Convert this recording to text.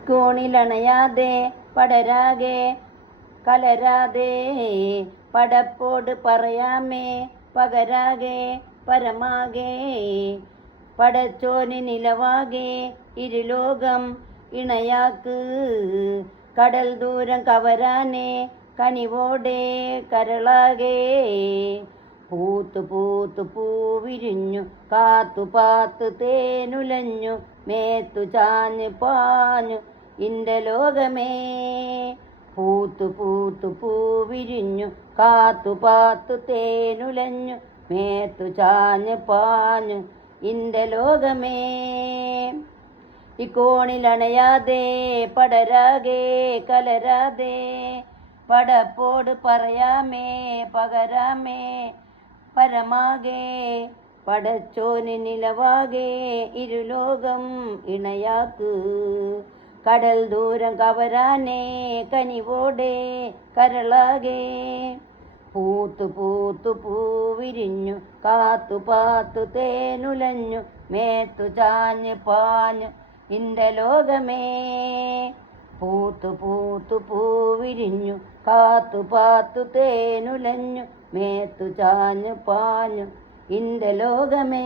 ഇക്കോണിലണയാതെ പടരാകെ കലരാതെ പടപ്പോട് പറയാമേ പകരാകെ പരമാകെ പടച്ചോന് നിലവാകെ ഇരുലോകം ഇണയാക്ക് കടൽ ദൂരം കവരാനെ കനിവോടെ കരളാകെ പൂത്തു പൂത്തു പൂവിരിഞ്ഞു കാത്തു പാത്തു തേനുലഞ്ഞു മേത്തു ചാഞ്ഞു പാഞ്ഞു ഇന്റെ ലോകമേ. പൂത്തു പൂത്തു പൂവിരിഞ്ഞു കാത്തു പാത്തു തേനുലഞ്ഞു മേത്തു ചാഞ്ഞു പാഞ്ഞു ഇന്റെ ലോകമേ. ഇക്കോണിലണയാതെ പടരാകെ കലരാതെ പടപ്പോട് പറയാമേ പകരാമേ പരമാകെ പടച്ചോന് നിലവാകെ ഇരുലോകം ഇണയാക്ക് കടൽ ദൂരം കവരാനേ കനിവോടെ കരളാകെ പൂത്തു പൂത്തു പൂവിരിഞ്ഞു കാത്തു പാത്തു തേനുലഞ്ഞു മേത്തു ചാഞ്ഞു പാഞ്ഞു ഇന്റെ ലോകമേ. പൂത്തു പൂത്തു പൂവിരിഞ്ഞു കാത്തു പാത്തു തേനുലഞ്ഞു മേത്തു ചാഞ്ഞു പാഞ്ഞു ഇന്റെ ലോകമേ.